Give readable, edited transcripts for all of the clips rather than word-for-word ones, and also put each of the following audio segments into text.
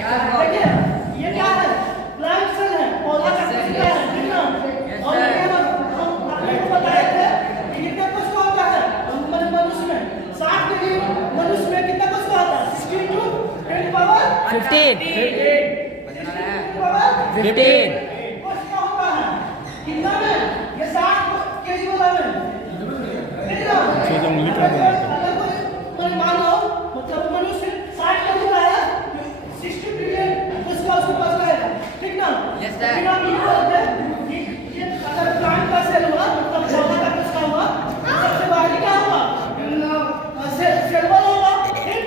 देखिए ये क्या है, प्लांट सेल है, पौधा का कोशिका है, ठीक ना। और ये हम आपको बताए थे कि कितना कोशिका होता है मनुष्य में। 60 के लिए मनुष्य में कितना कोशिका होता है? 16 टू 10 पावर 15 कोशिका होता है कितना में? ये 60 केजी वाला में, ठीक ना। अगर कोई मान लो मतलब मनुष्य 60 केजी का है, 60 बिलियन कोशिका उसके पास रहेगा, ठीक ना। Yes, sir. फिर आप ये बोलते हैं कि ये अगर प्लांट का सेल हुआ मतलब पौधा का कोशिका हुआ, सबसे बाहर क्या हुआ? सेल वॉल होगा, ठीक।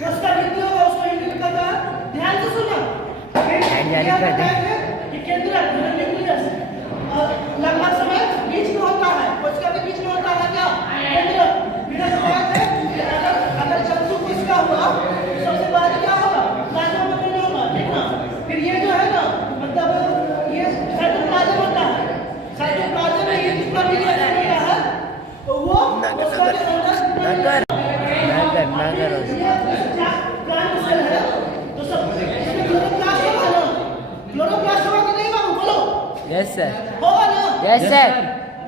कोशिका कितनी होगा उसको इंडिकेट करता है। ध्यान से सुनना, क्या कहते हैं कि केंद्रक न्यूक्लियस लगभग समय बीच में होता है, कोशिका के बीच में होता है क्या? केंद्रक। बिना बताया थे कि अगर जंतु कोशिका हुआ सबसे बाहर क्या होगा? प्लाज्मा मेम्ब्रेन होगा, ठीक ना। फिर ये जो है ना मतलब ये साइटोप्लाज्म होता है। साइटोप्लाज्म में ये जितना भी होता है तो वो कोशिका के अंदर प्लांट सेल है तो सब इसमें क्लोरोप्लास्ट होगा ना। क्लोरोप्लास्ट होगा कि नहीं बाबू, बोलो। यस सर, होगा ना। Yes sir.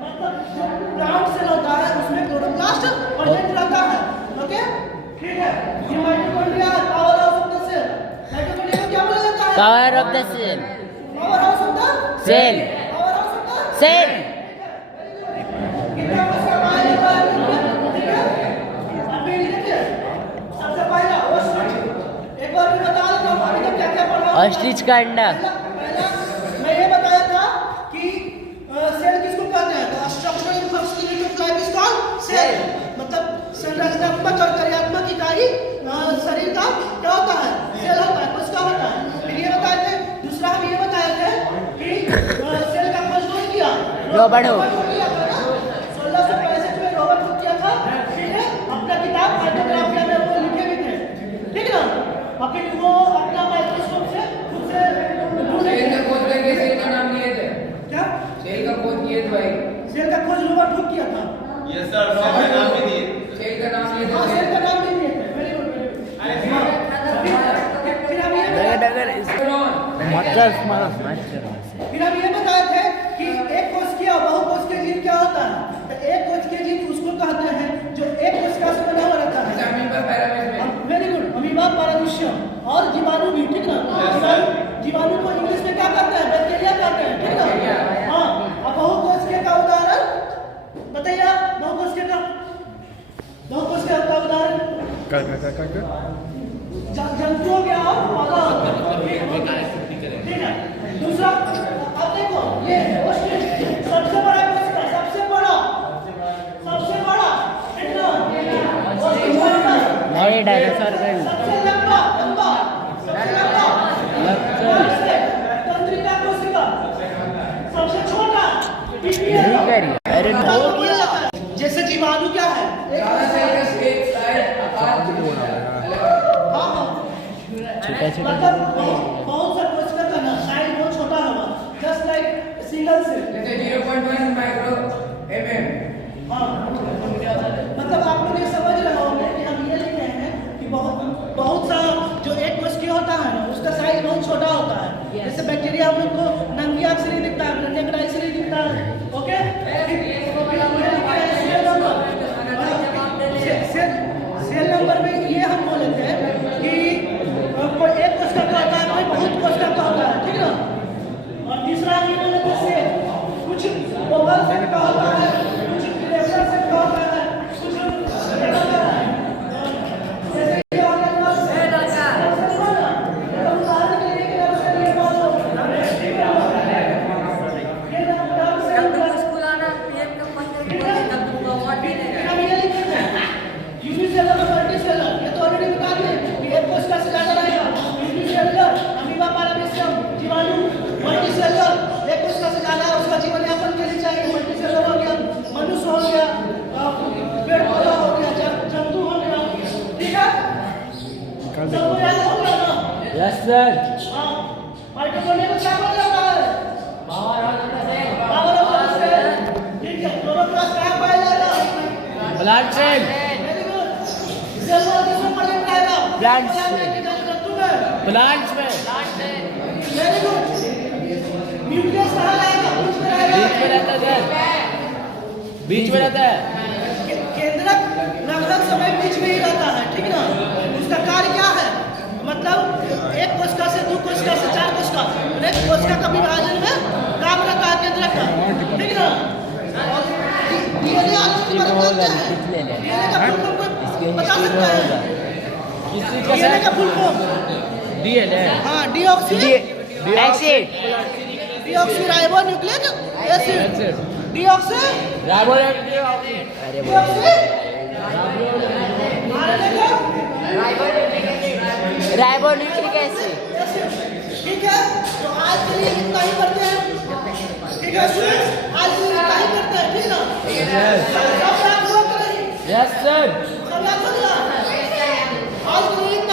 मतलब जो प्लांट सेल होता है उसमें क्लोरोप्लास्ट प्रेजेंट रहता है, ओके, ठीक है। ये mitochondria powerhouse of the cell. Mitochondria को क्या बोला जाता है? Power of the cell, powerhouse of the cell, powerhouse of the cell. कितना कोशिका बाहर निकला है, ठीक है। अभी देखिए सबसे पहला ऑस्ट्रिच, एक बार भी बता देता हूं अभी तक क्या क्या पढ़ा। ऑस्ट्रिच का अंडा। पहला मैं ये बताया था कि सेल किसको कहते हैं? तो structural unit of life is called cell. मतलब संरचनात्मक और कार्यात्मक इकाई शरीर का क्या होता है? सेल होता है, कोशिका होता है। फिर ये बताए थे, दूसरा हम ये बताए थे कि सेल का खोज कौन किया? Robert Hooke. 1665 में रॉबर्ट हुक किया था, ठीक है। अपना किताब फाइटोग्राफिया में वो लिखे भी थे, ठीक ना। और फिर वो अपना माइक्रोस्कोप से खुद से सेल का खोज करके सेल का नाम लिए थे। क्या? सेल का खोज किए थे भाई। सेल का खोज रॉबर्ट हुक किया था। यस सर, सेल का नाम भी दिए। सेल का नाम लिए हाँ, थे। सेल का नाम भी दिए थे। Very good, very good. फिर हम ये फिर हम ये बताए थे कि एक कोशिकीय और बहुकोशिकीय जीव क्या होता है? तो एक कोशिकीय जीव उसको कहते हैं जो एक कोशिका से बना हुआ रहता है। Amoeba parameter. Very good, amoeba, paramecium और जीवाणु भी, ठीक ना। जीवाणु को इंग्लिश में क्या कहते हैं? बैक्टीरिया कहते हैं, ठीक ना। हाँ, अब बहुकोशिकीय का उदाहरण बताइए आप। बहुकोशिकीय का उदाहरण जंतु हो गया और पौधा हो गया, ठीक है। दूसरा अब देखो ये ऑस्ट्रिच सबसे बड़ा कोशिका, सबसे बड़ा, ठीक ना। ऑस्ट्रिच का नहीं, डायनासोर का सबसे लंबा तंत्रिका कोशिका, सबसे छोटा नहीं करिए। अरे जैसे जीवाणु क्या है? सारा सेल का शेप, साइज, आकार हाँ, छोटा छोटा मतलब बहुत सा कोशिका का ना साइज बहुत छोटा होगा, जस्ट लाइक सिंगल सेल, जैसे 0.1 माइक्रो mm। हाँ। मतलब आप लोग ये समझ रहे होंगे कि हम ये लिख रहे हैं कि बहुत सा जो एक कोशिकीय होता है ना उसका साइज बहुत छोटा होता है। जैसे बैक्टीरिया हम लोग को नंगी आंख से नहीं दिखता है, ब्रैकेट आई से नहीं दिखता है, ओके। सेल नंबर में ये हम बोले थे कि कोई एक कोशिका का होता है, कोई बहुत कोशिका का होता है, ठीक ना। और तीसरा हम ये बोले थे सेल कुछ ओवल सेल का होता है, कुछ लेसर सेल का होता है, कुछ जैसे ये हो गया सेल होता है। तो उदाहरण के लिए अगर सेल ये मान लो ये नाम सेल स्कूल आना पीएम का पंद्रह दिन तक तुमको अवार्ड भी देगा। हम ये लिखे थे यूनिसेलुलर और मल्टीसेलुलर, ये तो ऑलरेडी बता दिए कि एक कोशिका से ज्यादा रहेगा। यूनिसेलुलर अमीबा, पैरामीशियम, जीवाणु। मल्टीसेलुलर एक कोशिका से ज्यादा है, उसका जीवन यापन के लिए चाहिए। मल्टीसेलुलर हो गया मनुष्य हो गया, पेड़ पौधा हो गया, जंतु हो गया, ठीक है। सबको याद हो गया ना? Yes sir. हाँ, माइटोकॉन्ड्रिया को क्या बोला जाता है? पावर ऑफ द सेल, ठीक है। क्लोरोप्लास्ट कहाँ पाया जाएगा? Plant cell, very good. Cell wall किसमें प्रेजेंट रहेगा? प्लांट जंतु में। प्लांट्स में वेरी गुड। न्यूक्लियस कहाँ रहेगा? बीच में रहेगा। बीच में रहता है सर, बीच में रहता है। केंद्रक लगभग समय बीच में ही रहता है, ठीक ना। उसका कार्य क्या है? मतलब एक कोशिका से 2 कोशिका से 4 कोशिका, एक कोशिका का विभाजन में काम रहता है केंद्रक का, ठीक ना। और डीएनए आरएनए के बारे में जानते हैं? डीएनए का फुल फॉर्म बता सकते हैं? डीएनए का फुल फॉर्म डीएनए हाँ deoxy acid deoxyribo nucleic acid deoxy ribonucleic अरे डीऑक्सी आरएनए का राइबोन्यूक्लिक एसिड। ठीक है, तो आज के लिए इतना ही करते हैं, ठीक है स्टूडेंट्स, आज के लिए इतना ही करते हैं, ठीक ना। सब याद हुआ कि नहीं? Yes sir. सब याद हो गया? आज के लिए इतना